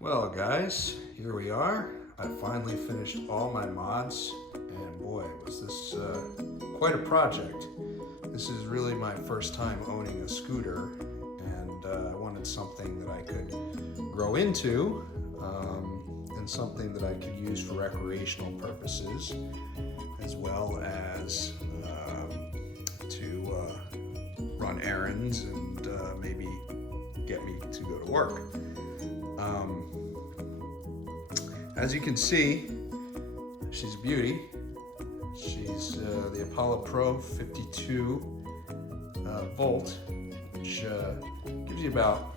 Well guys, here we are. I finally finished all my mods and boy was this quite a project. This is really my first time owning a scooter and I wanted something that I could grow into and something that I could use for recreational purposes as well as to run errands and maybe get me to go to work. As you can see, she's a beauty. She's the Apollo Pro 52 volt, which gives you about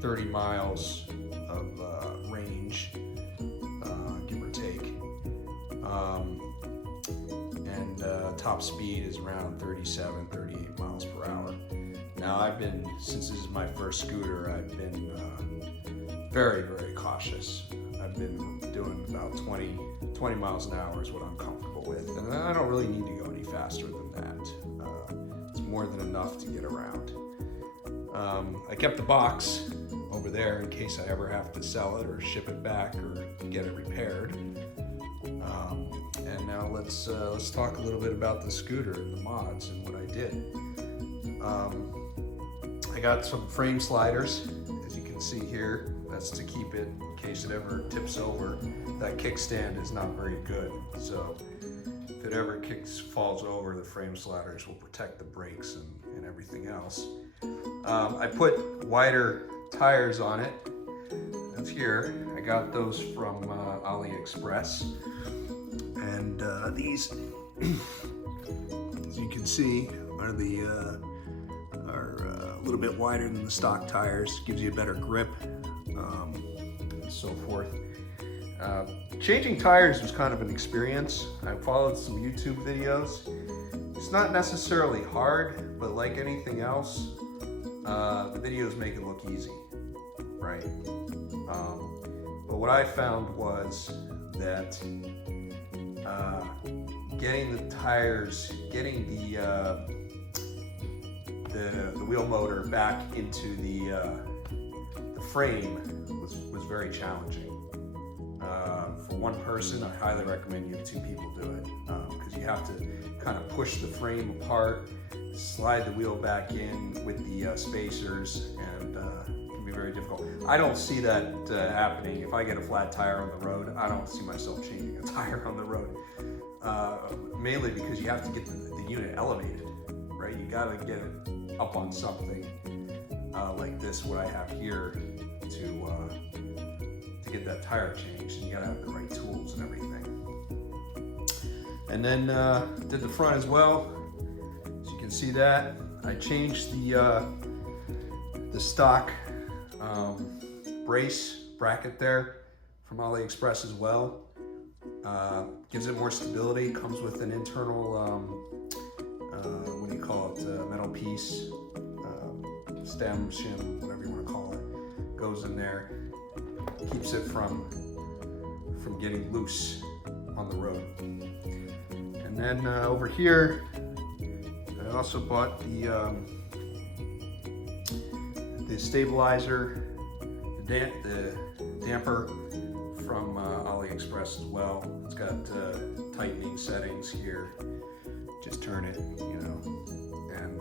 30 miles of range, give or take. And top speed is around 37, 38 miles per hour. Now since this is my first scooter, I've been very, very cautious. I've been doing about 20 miles an hour is what I'm comfortable with. And I don't really need to go any faster than that. It's more than enough to get around. I kept the box over there in case I ever have to sell it or ship it back or get it repaired. And now let's talk a little bit about the scooter and the mods and what I did. I got some frame sliders, as you can see here. That's to keep it in case it ever tips over. That kickstand is not very good, so if it ever falls over, the frame sliders will protect the brakes and everything else. I put wider tires on it. That's here. I got those from AliExpress, and these, as you can see, are a little bit wider than the stock tires. Gives you a better grip. And so forth. Changing tires was kind of an experience. I followed some YouTube videos. It's not necessarily hard, but like anything else, the videos make it look easy, right? But what I found was that getting the tires, getting the wheel motor back into the frame was very challenging. For one person, I highly recommend you have two people do it because you have to kind of push the frame apart, slide the wheel back in with the spacers, and it can be very difficult. I don't see that happening. If I get a flat tire on the road, I don't see myself changing a tire on the road. Mainly because you have to get the unit elevated, right? You gotta get it up on something like this, what I have here, to get that tire changed, and you gotta have the right tools and everything. And then did the front as well. As you can see that, I changed the stock brace bracket there from AliExpress as well. Gives it more stability, comes with an internal, what do you call it, metal piece, stem, shim, whatever you want to call it, goes in there, keeps it from getting loose on the road. And then over here, I also bought the stabilizer, the damper from AliExpress as well. It's got tightening settings here. Just turn it, you know, and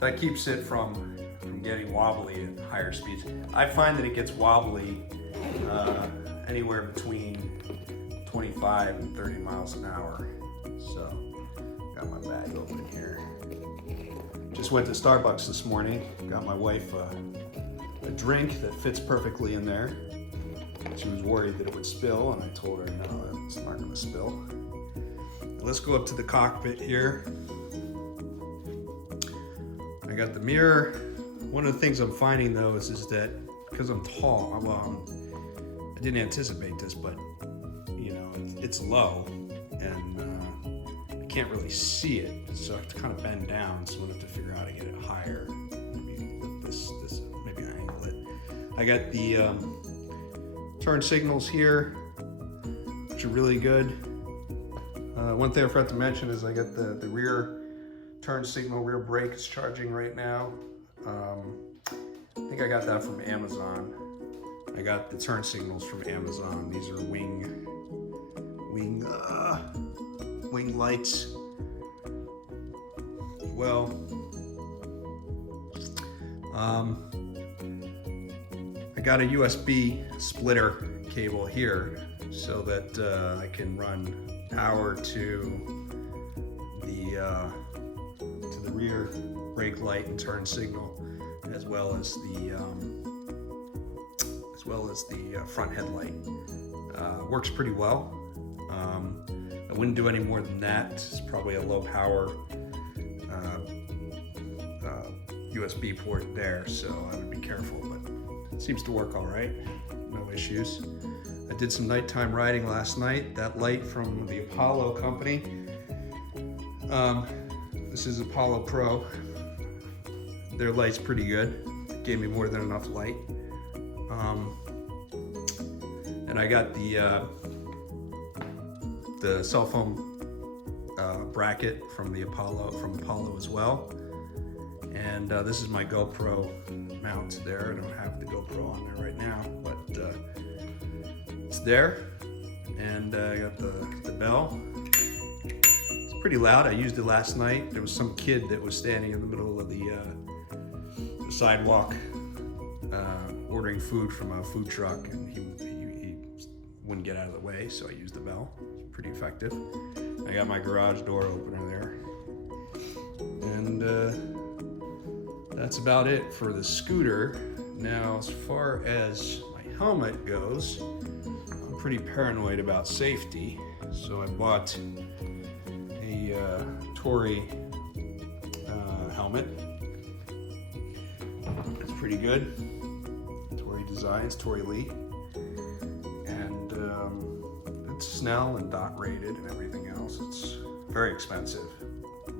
that keeps it from getting wobbly at higher speeds. I find that it gets wobbly anywhere between 25 and 30 miles an hour. So, got my bag open here. Just went to Starbucks this morning. Got my wife a drink that fits perfectly in there. She was worried that it would spill, and I told her, no, it's not gonna spill. Let's go up to the cockpit here. I got the mirror. One of the things I'm finding though is that because I'm tall, well, I didn't anticipate this, but you know, it's low and I can't really see it, so I have to kind of bend down. So I'm gonna have to figure out how to get it higher. Maybe with this, maybe I angle it. I got the turn signals here, which are really good. One thing I forgot to mention is I got the rear turn signal, rear brake is charging right now. I think I got that from Amazon. I got the turn signals from Amazon. These are wing lights as well. I got a USB splitter cable here so that I can run power to the rear brake light and turn signal, as well as the front headlight. Works pretty well. I wouldn't do any more than that. It's probably a low power USB port there, so I would be careful, but it seems to work all right. No issues. I did some nighttime riding last night. That light from the Apollo company. This is Apollo Pro. Their light's pretty good. It gave me more than enough light. And I got the cell phone bracket from Apollo as well. And this is my GoPro mount there. I don't have the GoPro on there right now, but it's there. And I got the bell. It's pretty loud. I used it last night. There was some kid that was standing in the middle of the sidewalk ordering food from a food truck, and he wouldn't get out of the way, so I used the bell. It's pretty effective. I got my garage door opener there. And that's about it for the scooter. Now, as far as my helmet goes, I'm pretty paranoid about safety, so I bought a Tory helmet. It's pretty good. Tory Designs, Tory Lee. And it's Snell and dot rated and everything else. It's very expensive,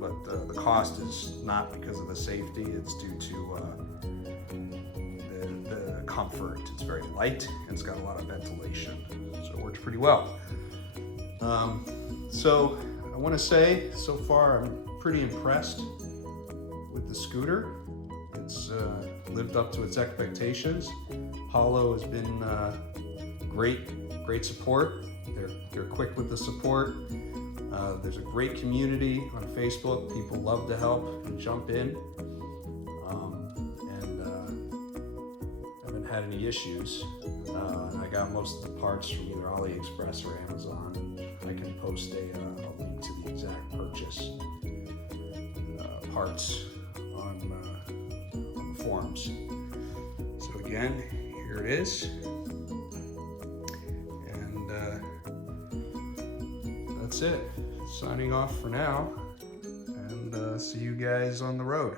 but the cost is not because of the safety. It's due to the comfort. It's very light and it's got a lot of ventilation, so it works pretty well. So I want to say, so far I'm pretty impressed with the scooter. It's lived up to its expectations. Apollo has been great support. They're quick with the support. There's a great community on Facebook. People love to help and jump in. And I haven't had any issues. I got most of the parts from either AliExpress or Amazon. I can post a link to the exact purchase parts on the forums. So again, here it is. And that's it. Signing off for now, and see you guys on the road.